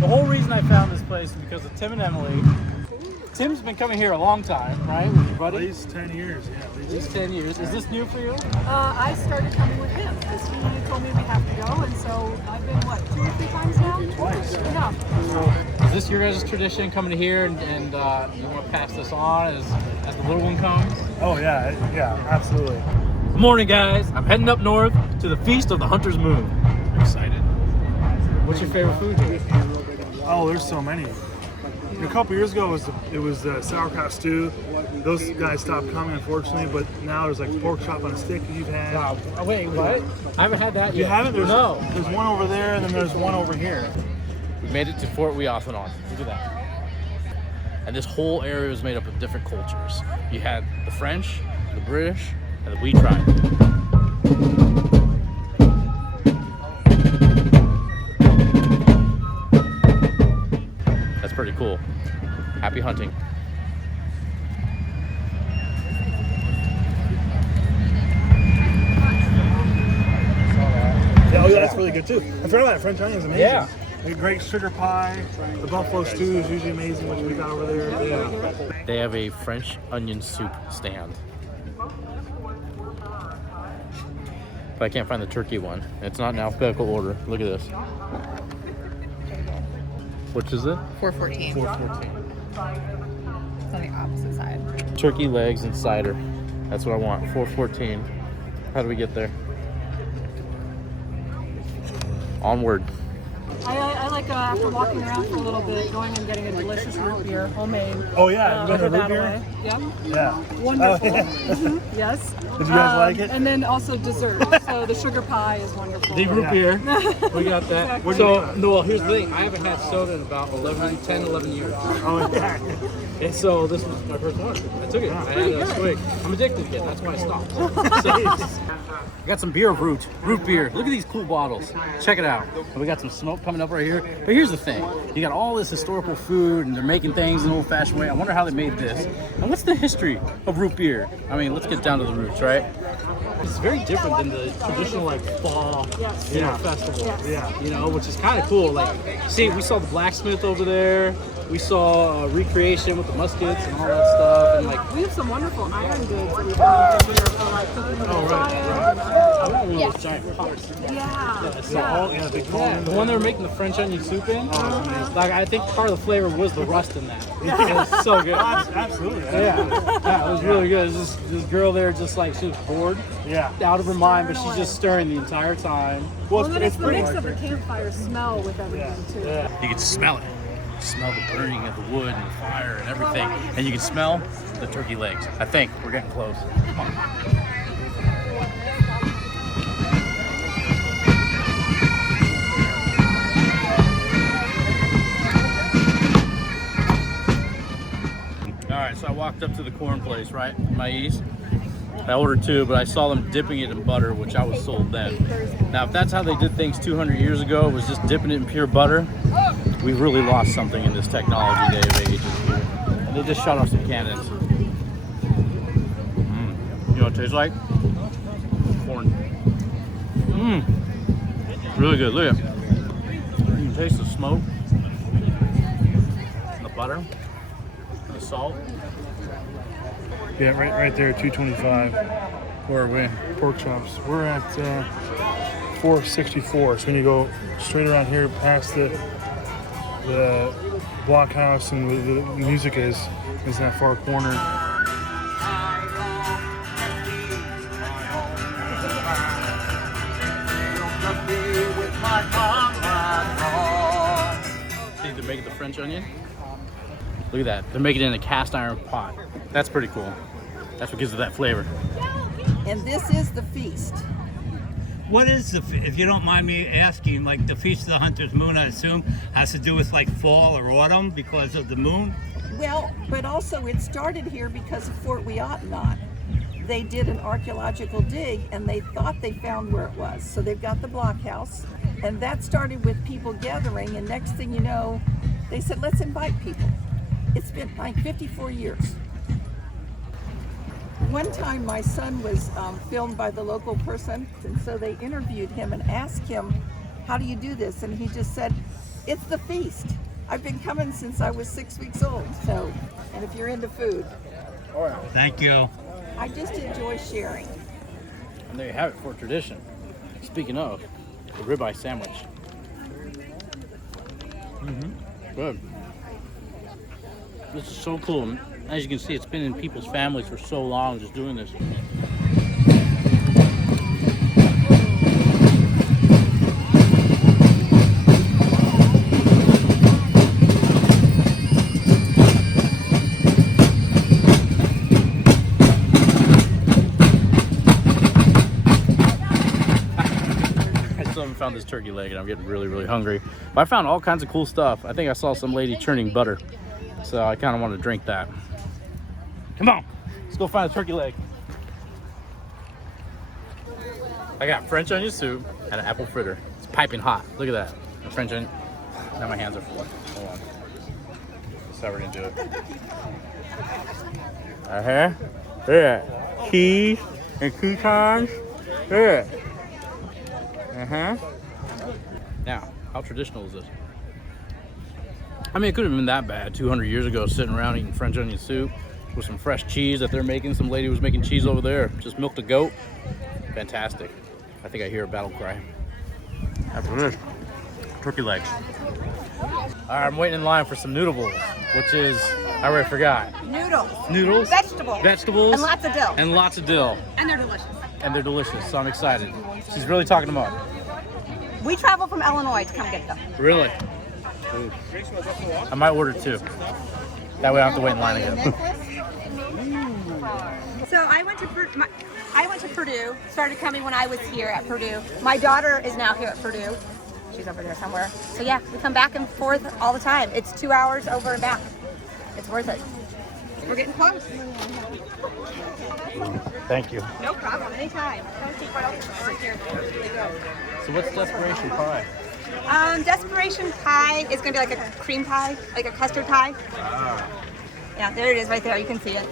The whole reason I found this place is because of Tim and Emily. Tim's been coming here a long time, right? With your buddy? At least 10 years, yeah. At least 10 years. Is this new for you? I started coming with him because he told me we have to go, and so I've been, what, 2 or 3 times now? Twice. Enough. So, is this your guys' tradition, coming to here and you want to pass this on as the little one comes? Oh, yeah, absolutely. Good morning, guys. I'm heading up north to the Feast of the Hunter's Moon. I'm excited. What's your favorite food here? Oh, there's so many. A couple years ago, it was sauerkraut stew. Those guys stopped coming, unfortunately, but now there's like pork chop on a stick that you've had. Oh, wait, what? I haven't had that yet. You haven't? No. There's one over there, and then there's one over here. We made it to Fort Weothanoth. Look at that. And this whole area was made up of different cultures. You had the French, the British, and the Wee tribe. That's pretty cool. Happy hunting. Yeah, oh, yeah, that's really good too. I forgot that French onion is amazing. Yeah. A great sugar pie. The buffalo stew is usually amazing, which we got over there. Yeah. They have a French onion soup stand. But I can't find the turkey one. It's not in alphabetical order. Look at this. Which is it? 414. 414. It's on the opposite side. Turkey legs and cider. That's what I want. 414. How do we get there? Onward. I like, after walking around for a little bit, going and getting a delicious root beer, homemade. Oh, yeah, you got a root that beer? away. Yep. Yeah. Wonderful. Oh, yeah. Mhm, yes. Did you guys like it? And then also dessert. So the sugar pie is wonderful. The root beer. We got that. Exactly. So, no, well, here's the thing. I haven't had soda in about 10, 11 years. Oh, yeah. And so this was my first one. I took it. I had a swig. I'm addicted again. That's why I stopped. So, I got some beer of root beer. Look at these cool bottles. Check it out. And we got some smoke coming up right here. But here's the thing. You got all this historical food and they're making things in an old-fashioned way. I wonder how they made this. And what's the history of root beer? I mean, let's get down to the roots, right? It's very different than the traditional like fall festival. Yeah. You know, which is kind of cool. Like, see, we saw the blacksmith over there. We saw recreation with the muskets and all that stuff, and like We have some wonderful iron goods that we found here for like cooking with fire. I want one of those giant pots. Yeah. So all, yeah, big cauldron. The one they were making the French onion soup in. Like, I think part of the flavor was the rust in that. It was so good. Absolutely. Yeah, it was really good. This girl there, just like she was bored, Yeah. out of her mind, but she's just stirring the entire time. Well, then it's the mix of the campfire smell with everything too. Yeah. You can smell it. You smell the burning of the wood and the fire and everything. And you can smell the turkey legs. I think we're getting close. Come on. All right, so I walked up to the corn place, right? My east. I ordered 2, but I saw them dipping it in butter, which I was sold then. Now, if that's how they did things 200 years ago, was just dipping it in pure butter, we've really lost something in this technology day of ages here. And they just shut off some cannons. You know what it tastes like? Corn. Really good. Look at it. You can taste the smoke, and the butter, and the salt. Yeah, right there, 225. Where are we? Pork chops. We're at 464. So when you go straight around here past the blockhouse and the music is in that far corner. See, they're making the French onion. Look at that. They're making it in a cast iron pot. That's pretty cool. That's what gives it that flavor. And this is the feast. What is if you don't mind me asking, like the Feast of the Hunter's Moon, I assume, has to do with like fall or autumn because of the moon? Well, but also it started here because of Fort Weothanoth. They did an archaeological dig and they thought they found where it was. So they've got the blockhouse, and that started with people gathering, and next thing you know, they said, let's invite people. It's been like 54 years. One time my son was filmed by the local person, and so they interviewed him and asked him, how do you do this? And he just said, It's the feast. I've been coming since I was 6 weeks old. So, and if you're into food, Thank you. I just enjoy sharing. And there you have it for tradition. Speaking of, the ribeye sandwich. Good. This is so cool. As you can see, it's been in people's families for so long just doing this. Found this turkey leg and I'm getting really hungry. But I found all kinds of cool stuff. I think I saw some lady churning butter, so I kind of want to drink that. Come on, let's go find a turkey leg. I got French onion soup and an apple fritter. It's piping hot. Look at that. The French onion. Now my hands are full. Hold on. That's how we're gonna do it. Yeah. Cheese and croutons. Yeah. Now, how traditional is this? I mean, it could have been that bad 200 years ago, sitting around eating French onion soup with some fresh cheese that they're making. Some lady was making cheese over there. Just milked a goat. Fantastic. I think I hear a battle cry. After this, turkey legs. All right, I'm waiting in line for some noodle bowls, which is, I already forgot. Noodles. Vegetables. Vegetables. And lots of dill. And lots of dill. And they're delicious. And they're delicious, so I'm excited. She's really talking them up. We travel from Illinois to come get them. Really? Ooh. I might order two. That way I don't have to wait in line again. So I went to Purdue. Started coming when I was here at Purdue. My daughter is now here at Purdue. She's over there somewhere. So yeah, we come back and forth all the time. It's 2 hours over and back. It's worth it. We're getting close. Thank you. No problem. Anytime. So what's Desperation Pie? Desperation pie is going to be like a cream pie, like a custard pie. Yeah, there it is right there. You can see it.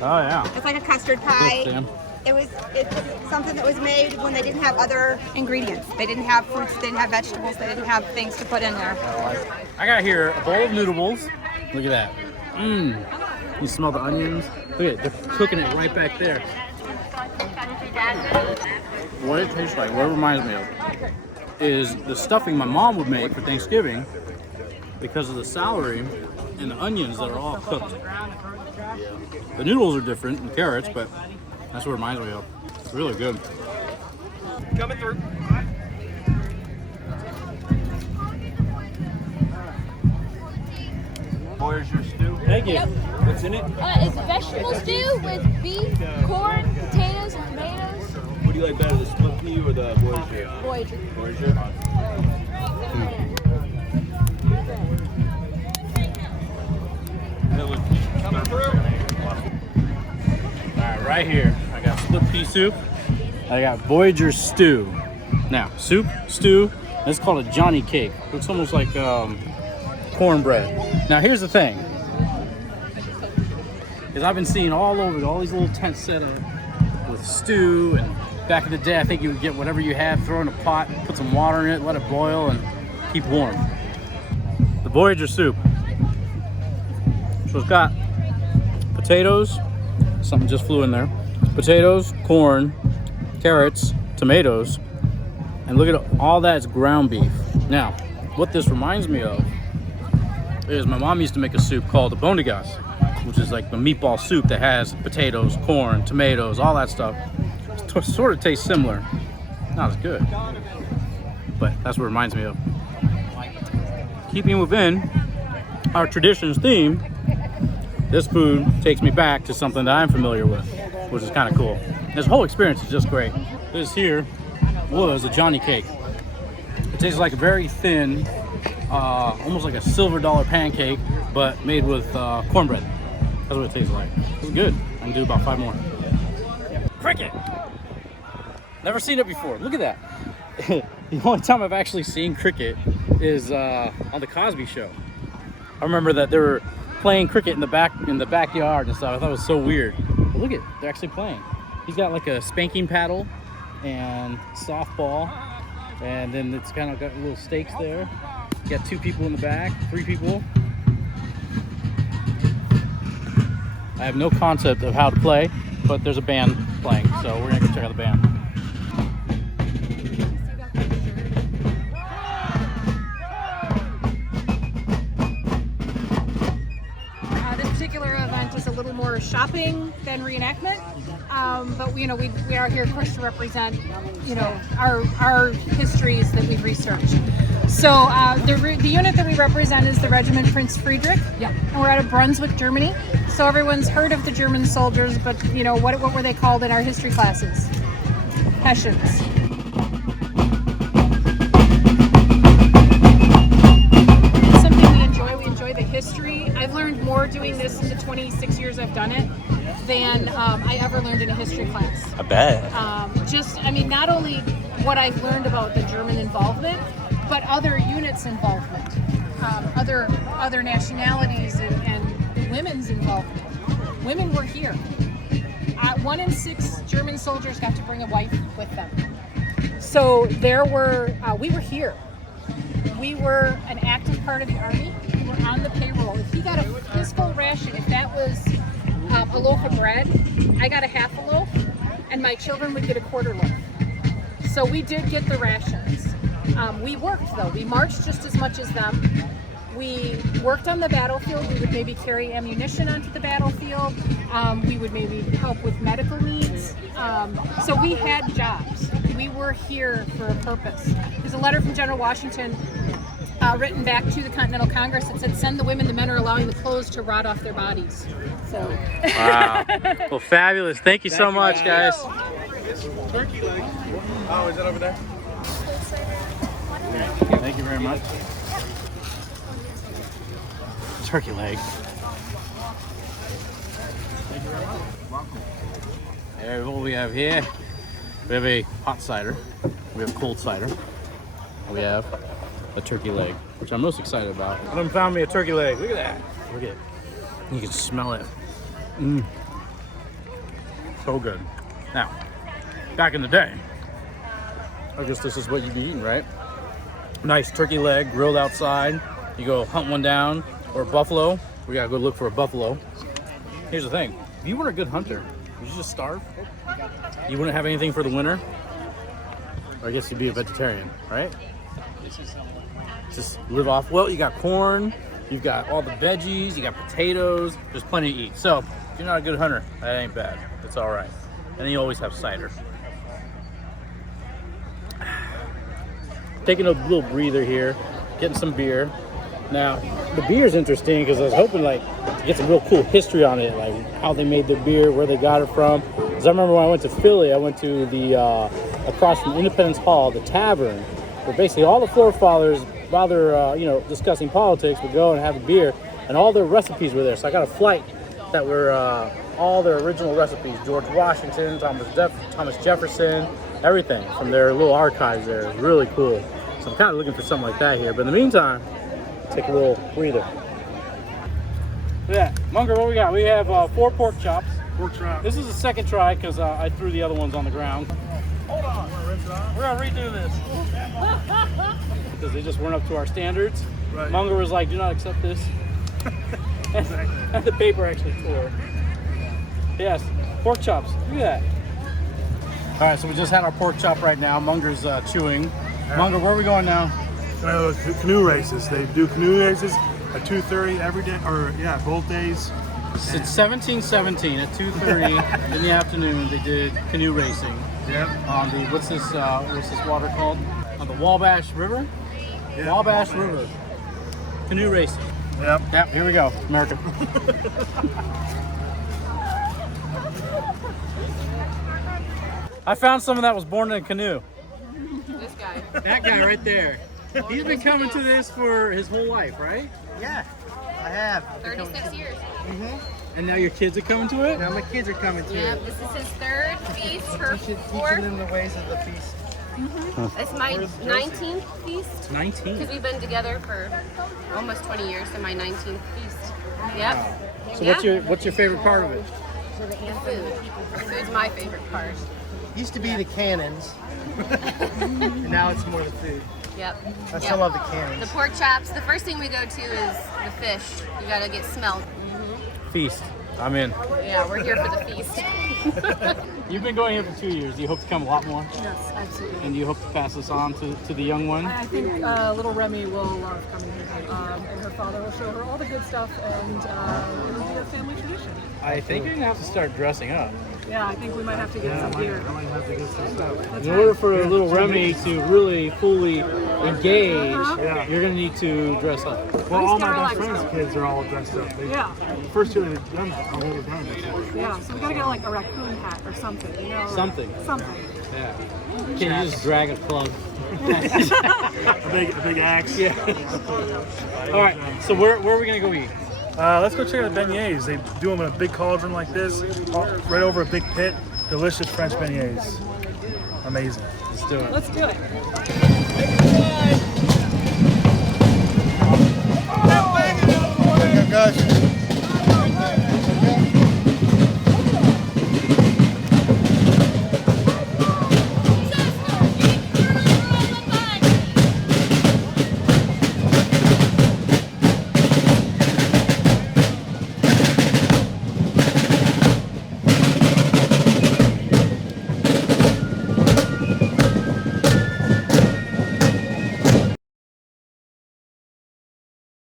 Oh yeah. It's like a custard pie. It's something that was made when they didn't have other ingredients. They didn't have fruits, they didn't have vegetables, they didn't have things to put in there. I got here a bowl of noodle bowls. Look at that. You smell the onions? Look at it, they're cooking it right back there. What it tastes like, what it reminds me of, is the stuffing my mom would make for Thanksgiving because of the celery and the onions that are all cooked. The noodles are different and carrots, but that's what it reminds me of. It's really good. Coming through. Where's your stew? Thank you. What's in it? It's a vegetable stew with beef, corn, potatoes, and tomatoes. What do you like better, the split pea or the Voyager? Voyager. Voyager? Coming through. Alright, right here, I got split pea soup. I got Voyager stew. Now, soup, stew, it's called a Johnny cake. Looks almost like cornbread. Now, here's the thing. Is I've been seeing all over all these little tents set up with stew, and back in the day, I think you would get whatever you had, throw in a pot, put some water in it, let it boil, and keep warm. The Voyager soup. So it's got potatoes, something just flew in there. Potatoes, corn, carrots, tomatoes, and look at all that is ground beef. Now, what this reminds me of is my mom used to make a soup called the Bondigas, which is like the meatball soup that has potatoes, corn, tomatoes, all that stuff. It sort of tastes similar. Not as good, but that's what it reminds me of. Keeping within our traditions theme, this food takes me back to something that I'm familiar with, which is kind of cool. This whole experience is just great. This here was a Johnny cake. It tastes like a very thin, almost like a silver dollar pancake, but made with cornbread. That's what it tastes like. It's good. I can do about 5 more. Cricket! Never seen it before. Look at that. The only time I've actually seen cricket is on the Cosby Show. I remember that they were playing cricket in the backyard and stuff. I thought it was so weird. But look at, they're actually playing. He's got like a spanking paddle and softball, and then it's kind of got little stakes there. Got 2 people in the back, 3 people. I have no concept of how to play, but there's a band playing, so we're gonna go check out the band. This particular event is a little more shopping than reenactment, but we are here, of course, to represent our histories that we've researched. So the unit that we represent is the Regiment Prince Friedrich, and we're out of Brunswick, Germany. So everyone's heard of the German soldiers, but what were they called in our history classes? Hessians. It's something we enjoy. We enjoy the history. I've learned more doing this in the 26 years I've done it than I ever learned in a history class. I bet. Not only what I've learned about the German involvement, but other units' involvement, other nationalities and women's involvement. Women were here. 1 in 6 German soldiers got to bring a wife with them. So we were here. We were an active part of the army. We were on the payroll. If he got his full ration, if that was a loaf of bread, I got a half a loaf, and my children would get a quarter loaf. So we did get the rations. We worked though. We marched just as much as them. We worked on the battlefield. We would maybe carry ammunition onto the battlefield. We would maybe help with medical needs. So we had jobs. We were here for a purpose. There's a letter from General Washington written back to the Continental Congress that said, "Send the women, the men are allowing the clothes to rot off their bodies." So. Wow. Well, fabulous. Thank you so much, guys. Turkey leg. Oh, is that over there? Thank you very much. Turkey leg. Thank you very much. And what we have here, we have a hot cider, we have cold cider, and we have a turkey leg, which I'm most excited about. I found me a turkey leg. Look at that. Look at it. You can smell it. So good. Now, back in the day, I guess this is what you'd be eating, right? Nice turkey leg grilled outside. You go hunt one down, or a buffalo. We gotta go look for a buffalo. Here's the thing: if you were a good hunter, would you just starve? You wouldn't have anything for the winter. Or I guess you'd be a vegetarian, right? Just live off. Well, you got corn, you've got all the veggies, you got potatoes. There's plenty to eat. So if you're not a good hunter, that ain't bad. It's all right. And then you always have cider. Taking a little breather here, getting some beer. Now, the beer is interesting because I was hoping to get some real cool history on it, like how they made the beer, where they got it from. Because I remember when I went to Philly, I went to the across from Independence Hall, the tavern, where basically all the forefathers, while they're discussing politics, would go and have a beer, and all their recipes were there. So I got a flight that were all their original recipes: George Washington, Thomas Jefferson, everything from their little archives there. It was really cool. So I'm kind of looking for something like that here. But in the meantime, take a little breather. Yeah, Munger, what we got? We have 4 pork chops. Pork chop. This is the second try because I threw the other ones on the ground. Hold on. We're gonna redo this because they just weren't up to our standards. Right. Munger was like, "Do not accept this," and the paper actually tore. Yes, pork chops. Look at that. All right, so we just had our pork chop right now. Munger's chewing. Munger, where are we going now? Canoe races. They do canoe races at 2:30 every day, both days. Since 1717 at 2:30 in the afternoon, they did canoe racing. Yep. On the what's this water called? On the Wabash River. Yep. Wabash River. Canoe racing. Yep. Yep. Here we go, America. I found someone that was born in a canoe. This guy. That guy right there. He's been coming to this for his whole life, right? Yeah, I have. 36 years. And now your kids are coming to it? Now my kids are coming to Yep, it. this is his 3rd feast for Teaching 4th. them the ways of the feast. It's my 19th feast. 19. Because we've been together for almost 20 years, so my 19th feast. Yep. So what's your favorite part of it? The food. Food's my favorite part. Used to be the cannons, and now it's more the food. Yep. I still love the cannons. The pork chops. The first thing we go to is the fish. You gotta get smelled. Feast. I'm in. Yeah, we're here for the feast. You've been going here for 2 years. Do you hope to come a lot more? Yes, absolutely. And do you hope to pass this on to the young one? I think little Remy will love coming here, and her father will show her all the good stuff, and it'll be a family tradition. I think you're gonna have to start dressing up. Yeah, I think we might have to get some gear. I might have to get some stuff. That's In order right. for little Remy to really fully engage, Yeah. you're gonna need to dress up. Well, all my Caroline's best friends' kids are all dressed up. They, Yeah. First year they've done that. I'll never done it. Yeah, so we gotta get like a raccoon hat or something, you know? Something. Something. Yeah. Can you just drag a plug? A big axe. Yeah. All right. So where are we gonna go eat? Let's go check out the beignets. They do them in a big cauldron like this, right over a big pit. Delicious French beignets. Amazing. Let's do it. Let's do it.